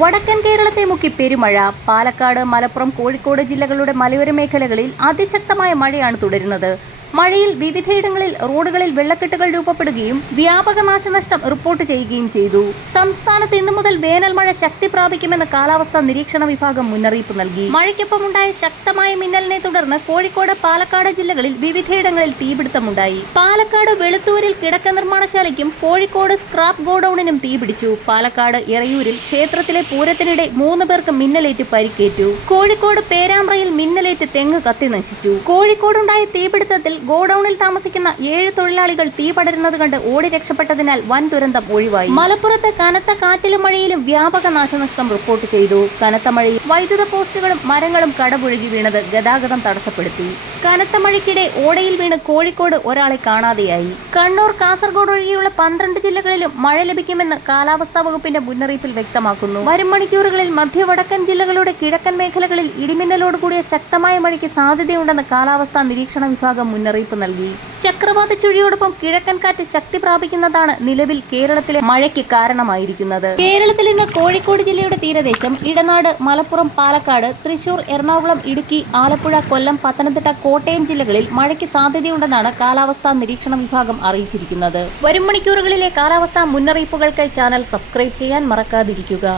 വടക്കൻ കേരളത്തെ മുക്കി പെരുമഴ. പാലക്കാട്, മലപ്പുറം, കോഴിക്കോട് ജില്ലകളുടെ മലയോര മേഖലകളിൽ അതിശക്തമായ മഴയാണ് തുടരുന്നത്. മഴയിൽ വിവിധയിടങ്ങളിൽ റോഡുകളിൽ വെള്ളക്കെട്ടുകൾ രൂപപ്പെടുകയും വ്യാപക നാശനഷ്ടം റിപ്പോർട്ട് ചെയ്യുകയും ചെയ്തു. സംസ്ഥാനത്ത് ഇന്നു മുതൽ വേനൽ മഴ ശക്തി പ്രാപിക്കുമെന്ന് കാലാവസ്ഥാ നിരീക്ഷണ വിഭാഗം മുന്നറിയിപ്പ് നൽകി. മഴയ്ക്കൊപ്പമുണ്ടായ ശക്തമായ മിന്നലിനെ തുടർന്ന് കോഴിക്കോട്, പാലക്കാട് ജില്ലകളിൽ വിവിധയിടങ്ങളിൽ തീപിടുത്തമുണ്ടായി. പാലക്കാട് വെളുത്തൂരിൽ കിടക്ക നിർമ്മാണശാലയ്ക്കും കോഴിക്കോട് സ്ക്രാപ്പ് ഗോഡൌണിനും തീപിടിച്ചു. പാലക്കാട് എറയൂരിൽ ക്ഷേത്രത്തിലെ പൂരത്തിനിടെ 3 പേർക്ക് മിന്നലേറ്റ് പരിക്കേറ്റു. കോഴിക്കോട് പേരാമ്പ്രയിൽ മിന്നലേറ്റ് തെങ്ങ് കത്തി നശിച്ചു. കോഴിക്കോടുണ്ടായ തീപിടുത്തത്തിൽ ഗോഡൌണിൽ താമസിക്കുന്ന 7 തൊഴിലാളികൾ തീ പടരുന്നത് കണ്ട് ഓടി രക്ഷപ്പെട്ടതിനാൽ വൻ ദുരന്തം ഒഴിവായി. മലപ്പുറത്ത് കനത്ത കാറ്റിലും മഴയിലും വ്യാപക നാശനഷ്ടം റിപ്പോർട്ട് ചെയ്തു. കനത്ത മഴയിൽ വൈദ്യുത പോസ്റ്റുകളും മരങ്ങളും കടപുഴകി വീണത് ഗതാഗതം തടസ്സപ്പെടുത്തി. കനത്ത മഴയ്ക്കിടെ ഓടയിൽ വീണ് കോഴിക്കോട് ഒരാളെ കാണാതെയായി. കണ്ണൂർ, കാസർഗോഡ് ഒഴികെയുള്ള 12 ജില്ലകളിലും മഴ ലഭിക്കുമെന്ന് കാലാവസ്ഥാ വകുപ്പിന്റെ മുന്നറിയിപ്പിൽ വ്യക്തമാക്കുന്നു. വരും മണിക്കൂറുകളിൽ മധ്യവടക്കൻ ജില്ലകളുടെ കിഴക്കൻ മേഖലകളിൽ ഇടിമിന്നലോടുകൂടിയ ശക്തമായ മഴയ്ക്ക് സാധ്യതയുണ്ടെന്ന് കാലാവസ്ഥാ നിരീക്ഷണ വിഭാഗം മുന്നറിയിപ്പ് നൽകി. ചക്രവാത ചുഴിയോടൊപ്പം കിഴക്കൻ കാറ്റ് ശക്തി പ്രാപിക്കുന്നതാണ് നിലവിൽ കേരളത്തിലെ മഴയ്ക്ക് കാരണമായിരിക്കുന്നത്. കേരളത്തിൽ ഇന്ന് കോഴിക്കോട് ജില്ലയുടെ തീരദേശം, ഇടനാട്, മലപ്പുറം, പാലക്കാട്, തൃശൂർ, എറണാകുളം, ഇടുക്കി, ആലപ്പുഴ, കൊല്ലം, പത്തനംതിട്ട, കോട്ടയം ജില്ലകളിൽ മഴയ്ക്ക് സാധ്യതയുണ്ടെന്നാണ് കാലാവസ്ഥാ നിരീക്ഷണ വിഭാഗം അറിയിച്ചിരിക്കുന്നത്. വരും മണിക്കൂറുകളിലെ കാലാവസ്ഥാ മുന്നറിയിപ്പുകൾക്കായി ചാനൽ സബ്സ്ക്രൈബ് ചെയ്യാൻ മറക്കാതിരിക്കുക.